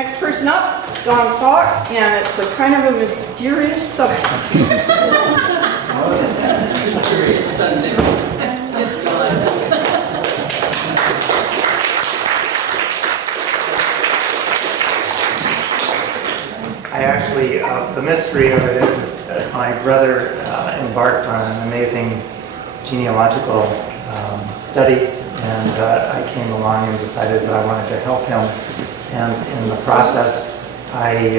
Next person up, Don Falk, and it's a kind of a mysterious subject. Mysterious Sunday. It's fun. I actually, the mystery of it is that my brother embarked on an amazing genealogical study, and I came along and decided that I wanted to help him. And in the process, I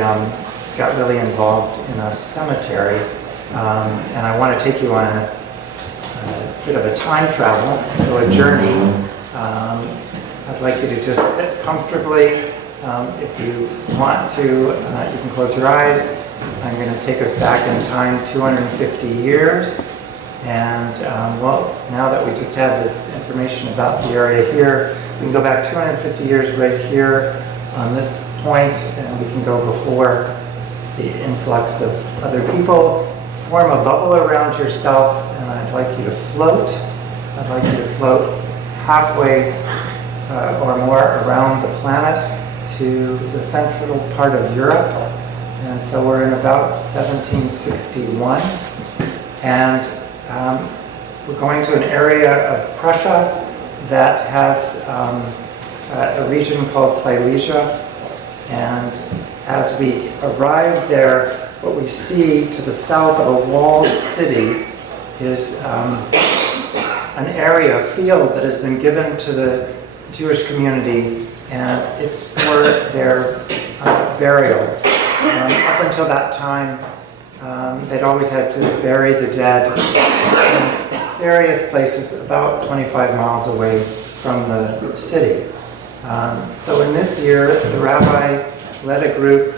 got really involved in a cemetery, and I want to take you on a bit of a time travel, so a journey. I'd like you to just sit comfortably. If you want to, you can close your eyes. I'm going to take us back in time 250 years. And well, now that we just have this information about the area here, we can go back 250 years right here on this point, and we can go before the influx of other people. Form a bubble around yourself, and I'd like you to float. I'd like you to float halfway or more around the planet to the central part of Europe. And so we're in about 1761. And we're going to an area of Prussia that has a region called Silesia. And as we arrive there, what we see to the south of a walled city is an area, a field that has been given to the Jewish community, and it's for their burials. Up until that time, they'd always had to bury the dead in various places about 25 miles away from the city. So in this year, the rabbi led a group,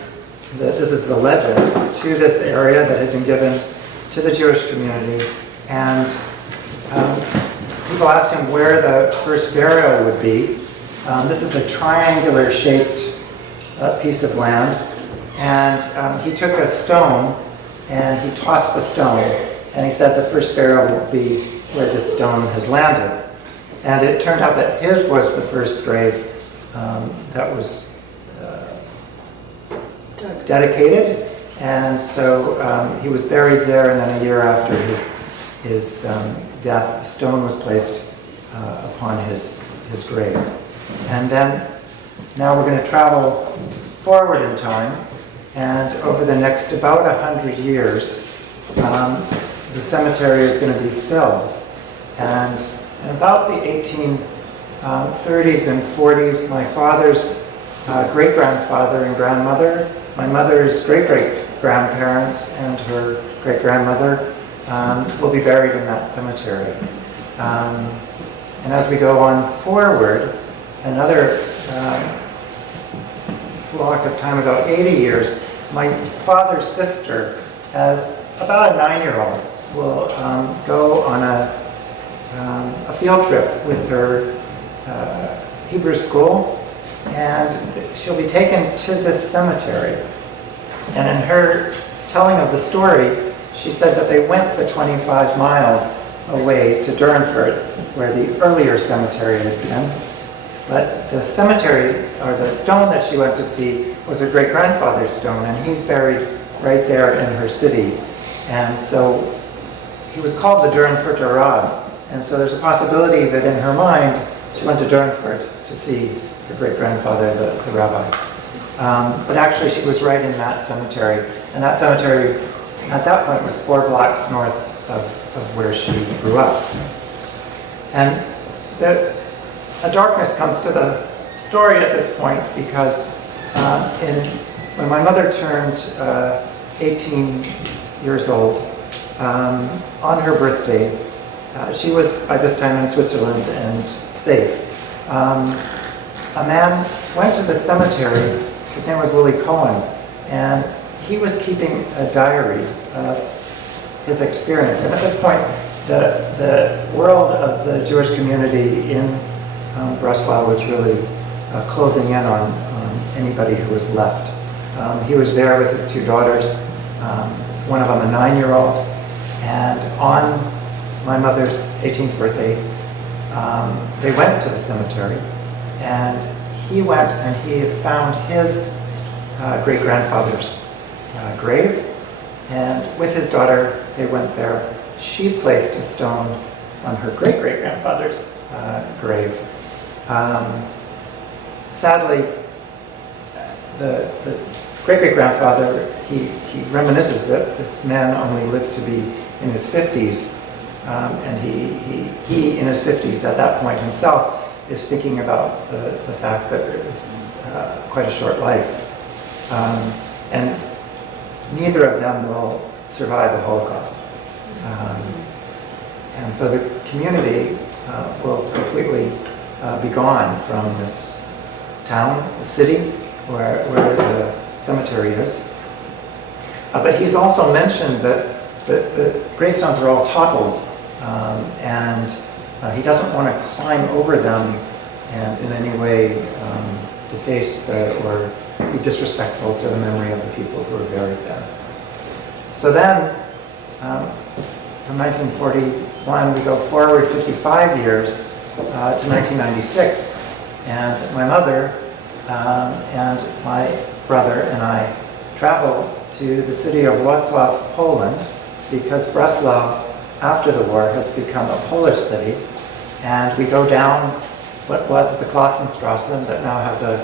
this is the legend, to this area that had been given to the Jewish community, and people asked him where the first burial would be. This is a triangular shaped piece of land, and he took a stone and he tossed the stone, and he said the first burial will be where this stone has landed. And it turned out that his was the first grave that was dedicated, and so he was buried there, and then a year after his death, a stone was placed upon his grave. And then now we're going to travel forward in time, and over the next about 100 years, the cemetery is going to be filled. And in about the 1830s and 40s, my father's great-grandfather and grandmother, my mother's great-great-grandparents, and her great-grandmother will be buried in that cemetery. And as we go on forward, another block of time, about 80 years, my father's sister, as about a 9-year-old, will go on a field trip with her Hebrew school, and she'll be taken to this cemetery. And in her telling of the story, she said that they went the 25 miles away to Durnford, where the earlier cemetery had been. But the cemetery, or the stone that she went to see, was her great-grandfather's stone, and he's buried right there in her city. And so he was called the Durnfurter Rav. And so there's a possibility that in her mind, she went to Durnfurt to see her great-grandfather, the rabbi. But actually, she was right in that cemetery. And that cemetery, at that point, was 4 blocks north of where she grew up. And a darkness comes to the story at this point because when my mother turned 18 years old, on her birthday, she was by this time in Switzerland and safe. A man went to the cemetery. His name was Willie Cohen, and he was keeping a diary of his experience. And at this point, the world of the Jewish community in Breslau was really closing in on anybody who was left. He was there with his 2 daughters, one of them a 9-year-old, and on my mother's 18th birthday, they went to the cemetery, and he went and he had found his great-grandfather's grave. And with his daughter, they went there. She placed a stone on her great-great-grandfather's grave. Sadly, the great-great-grandfather, he reminisces that this man only lived to be in his 50s, and he in his 50s at that point himself is thinking about the fact that it was quite a short life. And neither of them will survive the Holocaust. And so the community will completely be gone from this town, the city, where the cemetery is. But he's also mentioned that the gravestones are all toppled, and he doesn't want to climb over them and in any way deface or be disrespectful to the memory of the people who are buried there. So then, from 1941, we go forward 55 years to 1996, and my mother and my brother and I travel to the city of Wrocław, Poland, because Breslau, after the war, has become a Polish city, and we go down what was the Klassenstrasse that now has a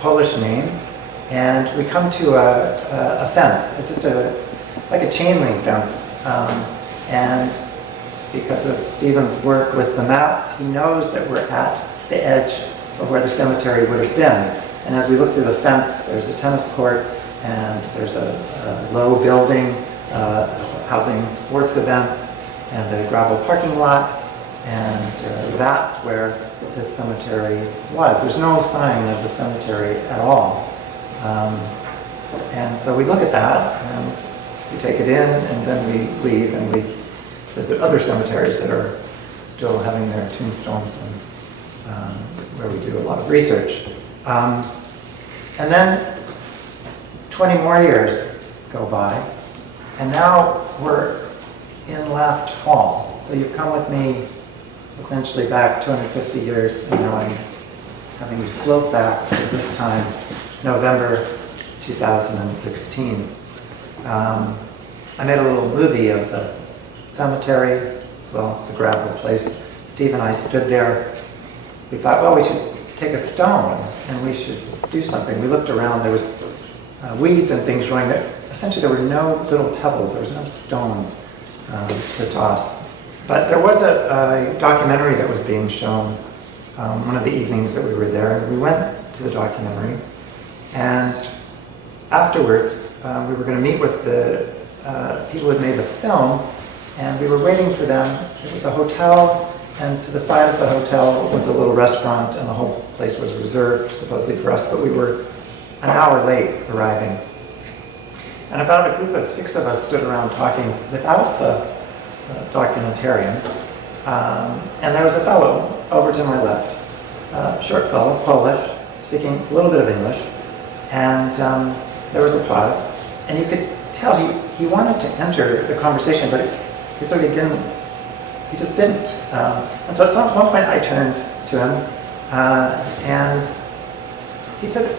Polish name, and we come to a fence, just like a chain link fence, and because of Stephen's work with the maps, he knows that we're at the edge of where the cemetery would have been. And as we look through the fence, there's a tennis court, and there's a low building housing sports events, and a gravel parking lot, and that's where this cemetery was. There's no sign of the cemetery at all. And so we look at that, and we take it in, and then we leave, and we visit other cemeteries that are still having their tombstones, and where we do a lot of research. And then 20 more years go by, and now we're in last fall. So you've come with me essentially back 250 years, and now I'm having you float back to this time, November 2016. I made a little movie of the cemetery, well, the gravel place. Steve and I stood there. We thought, well, we should take a stone and we should do something. We looked around, there was weeds and things growing there. Essentially, there were no little pebbles, there was no stone to toss. But there was a documentary that was being shown one of the evenings that we were there, and we went to the documentary, and afterwards we were going to meet with the people who had made the film, and we were waiting for them. It was a hotel, and to the side of the hotel was a little restaurant, and the whole place was reserved supposedly for us, but we were an hour late arriving. And about a group of 6 of us stood around talking without the documentarian, and there was a fellow over to my left, short fellow, Polish, speaking a little bit of English, and there was a pause, and you could tell he wanted to enter the conversation, but he sort of didn't, he just didn't. And so at one point I turned to him, and he said,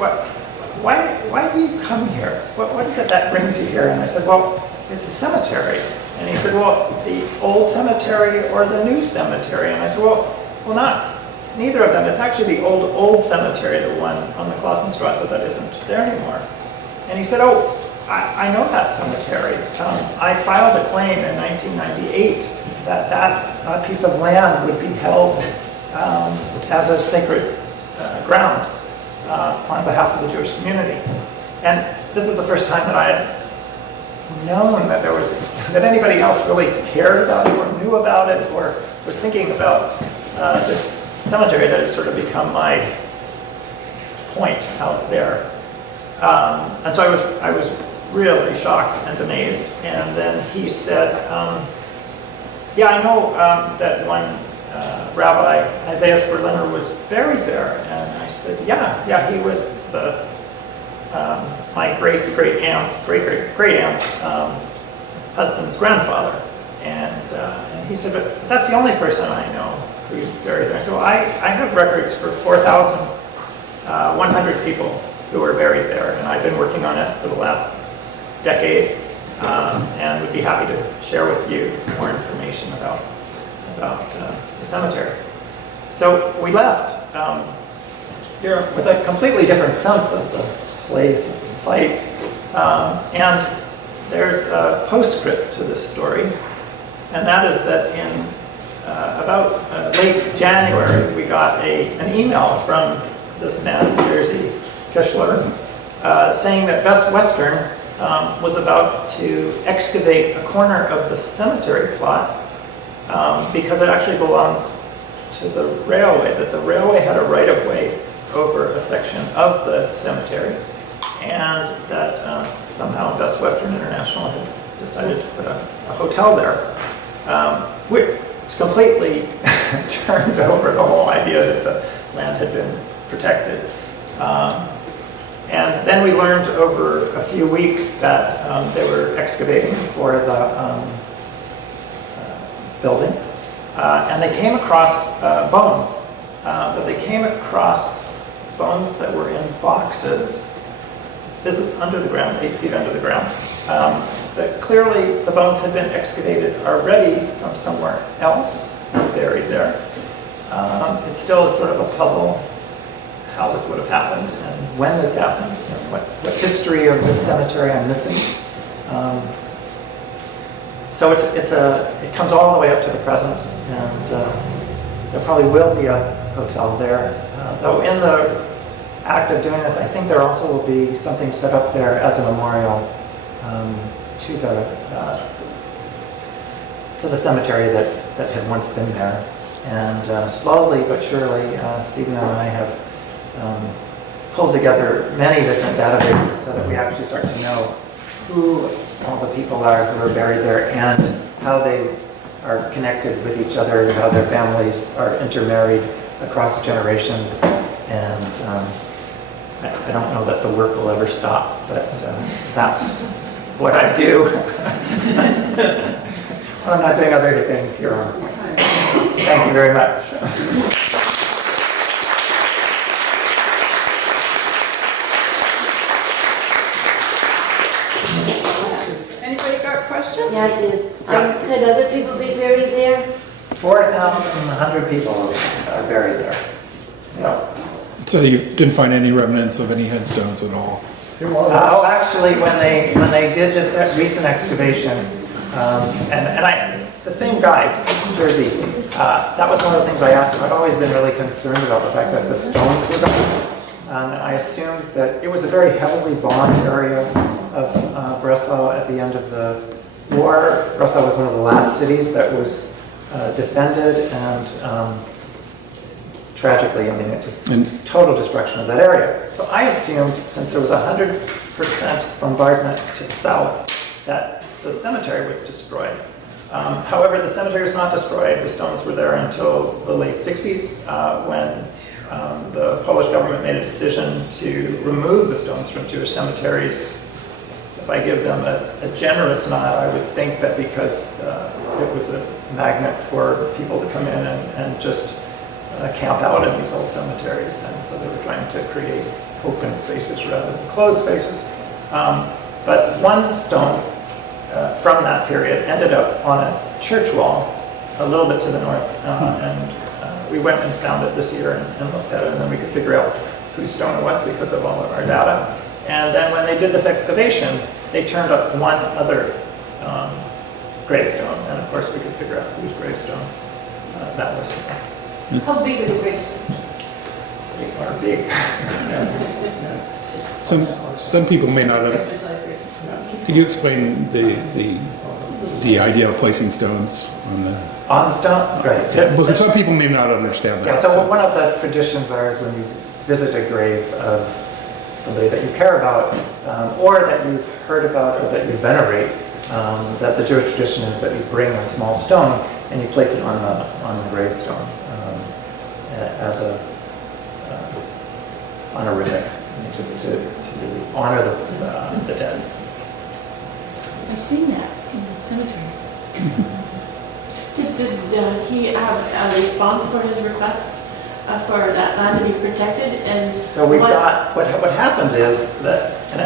why do you come here? What is it that brings you here? And I said, well, it's a cemetery. And he said, well, the old cemetery or the new cemetery? And I said, well, neither of them. It's actually the old cemetery, the one on the Klassenstrasse that isn't there anymore. And he said, oh, I know that cemetery. I filed a claim in 1998 that piece of land would be held as a sacred ground on behalf of the Jewish community. And this is the first time that I had known that anybody else really cared about it or knew about it or was thinking about this cemetery that had sort of become my point out there. And so I was really shocked and amazed. And then he said, yeah, I know that one Rabbi, Isaiah Berliner, was buried there. And I said, yeah, he was my great-great-aunt's husband's grandfather. And he said, but that's the only person I know who's buried there. So I have records for 4,000 100 people who were buried there, and I've been working on it for the last decade, and would be happy to share with you more information about the cemetery. So we left here with a completely different sense of the place, of the site, and there's a postscript to this story, and that is that in about late January, we got an email from this man, Jerzy Kishler, saying that Best Western was about to excavate a corner of the cemetery plot because it actually belonged to the railway, that the railway had a right-of-way over a section of the cemetery, and that somehow Best Western International had decided to put a hotel there, which completely turned over the whole idea that the land had been protected. And then we learned over a few weeks that they were excavating for the building, and they came across bones, but they came across bones that were in boxes. This is under the ground, 8 feet under the ground. That clearly the bones had been excavated already from somewhere else, buried there. It's still sort of a puzzle how this would have happened and when this happened, and what history of the cemetery I'm missing. So it comes all the way up to the present, and there probably will be a hotel there. Though in the act of doing this, I think there also will be something set up there as a memorial to the cemetery that had once been there. And slowly but surely, Stephen and I have pulled together many different databases so that we actually start to know who all the people are who are buried there and how they are connected with each other, how their families are intermarried across generations. And I don't know that the work will ever stop, but that's what I do. I'm not doing other things here. Thank you very much. Anybody got questions? Yeah, I did. Could other people be buried there? 4,100 people are buried there. Yeah. So you didn't find any remnants of any headstones at all? Oh, actually, when they did this recent excavation, the same guy, Jerzy, that was one of the things I asked him. I'd always been really concerned about the fact that the stones were gone. And I assumed that it was a very heavily bombed area of Breslau at the end of the war. Breslau was one of the last cities that was defended, and tragically, I mean, it just total destruction of that area. So I assumed, since there was 100% bombardment to the south, that the cemetery was destroyed. However, the cemetery was not destroyed. The stones were there until the late 60s, when the Polish government made a decision to remove the stones from Jewish cemeteries. If I give them a generous nod, I would think that because it was a magnet for people to come in and just camp out in these old cemeteries, and so they were trying to create open spaces rather than closed spaces. But one stone from that period ended up on a church wall a little bit to the north, and we went and found it this year and looked at it, and then we could figure out whose stone it was because of all of our data. And then when they did this excavation, they turned up one other gravestone, and of course we could figure out whose gravestone that was. How big are the gravestones? They are big. Some people may not have. Can you explain the idea of placing stones on the? On the stone? Right. Because some people may not understand that. Yeah, so one of the traditions is when you visit a grave of somebody that you care about, or that you've heard about, or that you venerate, that the Jewish tradition is that you bring a small stone and you place it on the gravestone as a honorific, just to honor the dead. I've seen that in the cemetery. Did he have a response for his request for that land to be protected and? So we've got, what happened is that, and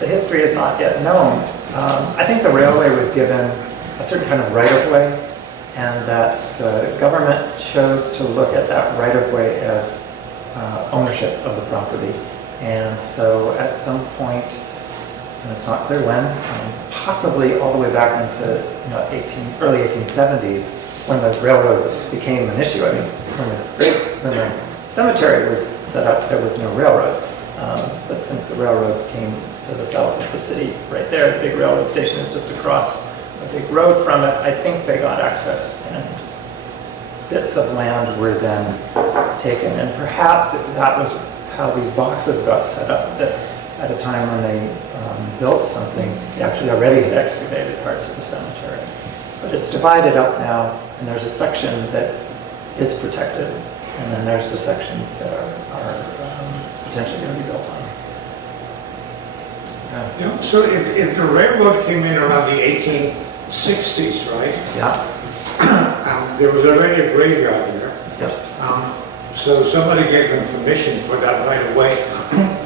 the history is not yet known. I think the railway was given a certain kind of right-of-way, and that the government chose to look at that right-of-way as ownership of the property. And so at some point, and it's not clear when, possibly all the way back into early 1870s, when the railroad became an issue. I mean, when the cemetery was set up, there was no railroad. But since the railroad came to the south of the city, right there, the big railroad station is just across a big road from it, I think they got access, and bits of land were then taken. And perhaps that was how these boxes got set up, that at a time when they built something, they actually already had excavated parts of the cemetery. But it's divided up now, and there's a section that is protected, and then there's the sections that are potentially going to be built on. Yeah, so if the railroad came in around the 1860s, right? Yeah. There was already a graveyard there. Yep. So somebody gave them permission for that right away.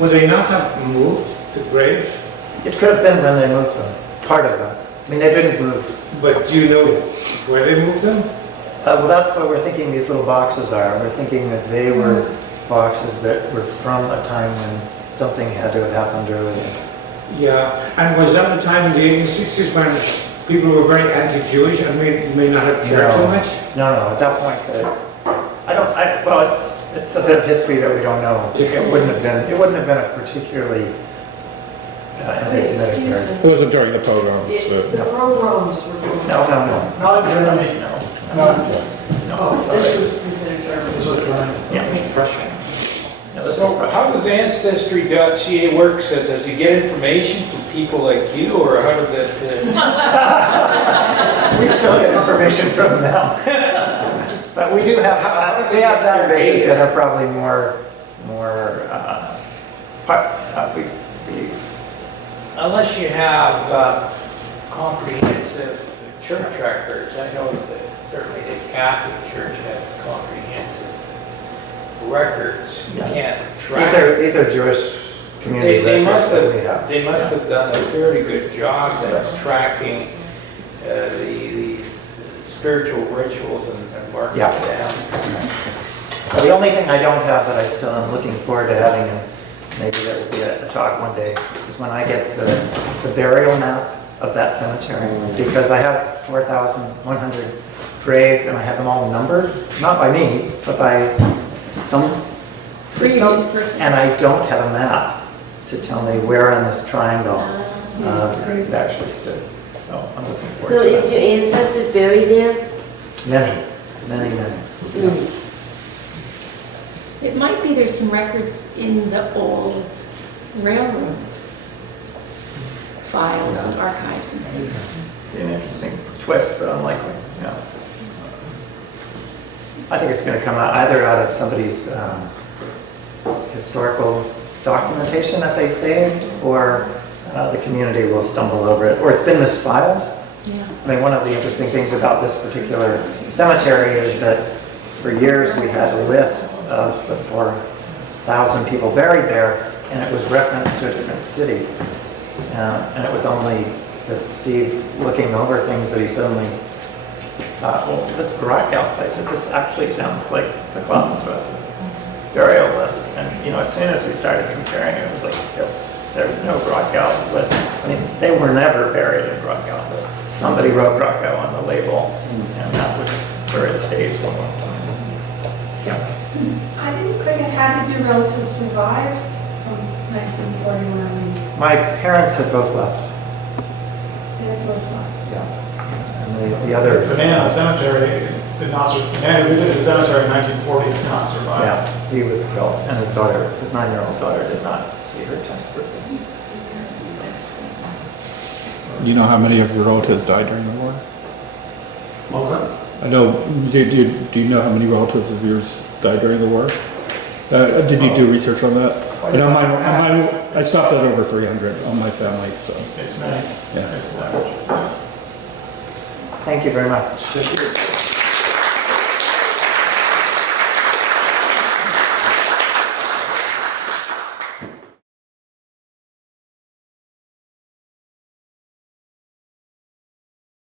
Would they not have moved the graves? It could have been when they moved them, part of them. I mean, they didn't move. But do you know where they moved them? Well, that's what we're thinking these little boxes are. We're thinking that they were boxes that were from a time when something had to have happened earlier. Yeah, and was that the time in the 1860s when people were very anti-Jewish and may not have cared too much? No, at that point, well, it's a bit of history that we don't know. It wouldn't have been a particularly anti-Semitic period. It wasn't during the pogroms. The pogroms were doing. No. Not in Germany. No. This was considered German. This was Germany. Yeah. Prussian. No, this So is Russia. how does Ancestry.ca work? So does he get information from people like you, or how did that? We still get information from them. But we do have, we have databases that are probably more Unless you have comprehensive church records, I know that certainly the Catholic Church has comprehensive records. You Yeah. can't track. these are Jewish community They records must that have, we have. they must have done a fairly good job at tracking the spiritual rituals and marking Yeah. it down. But the only thing I don't have that I still am looking forward to having, and maybe that will be a talk one day, is when I get the burial map of that cemetery, because I have 4,100 graves and I have them all numbered, not by me, but by some system, Previous person. and I don't have a map to tell me where on this triangle the graves actually stood. So I'm looking So forward to is that. your ancestors buried there? Many. Mm. It might be there's some records in the old railroad files and archives and things. Be an interesting twist, but unlikely, yeah. I think it's going to come out either out of somebody's historical documentation that they saved, or the community will stumble over it, or it's been misfiled. Yeah. I mean, one of the interesting things about this particular cemetery is that for years we had a list of the 4,000 people buried there, and it was referenced to a different city. And it was only that Steve, looking over things, that he suddenly thought, well, this Grotgau place, this actually sounds like the Klausensstrasse burial list. And, as soon as we started comparing it, was like, yep, there was no Grotgau list. I mean, they were never buried in Grotgau. Somebody wrote Grotgau on the label, and that was where it stayed for a long time. Yeah. I didn't think it had to be relatives survived from 1941. My parents had both left. They both left. Yeah. And the others. The man in the cemetery did not survive. The man who visited the cemetery in 1940 did not survive. Yeah, he was killed, and his daughter, his 9-year-old daughter, did not see her 10th birthday. You know how many of your relatives died during the war? Well, I know. Do you know how many relatives of yours died during the war? Did you do research on that? You know, I stopped at over 300 on my family. So it's many. yeah. It's large. Thank you very much. Thank you.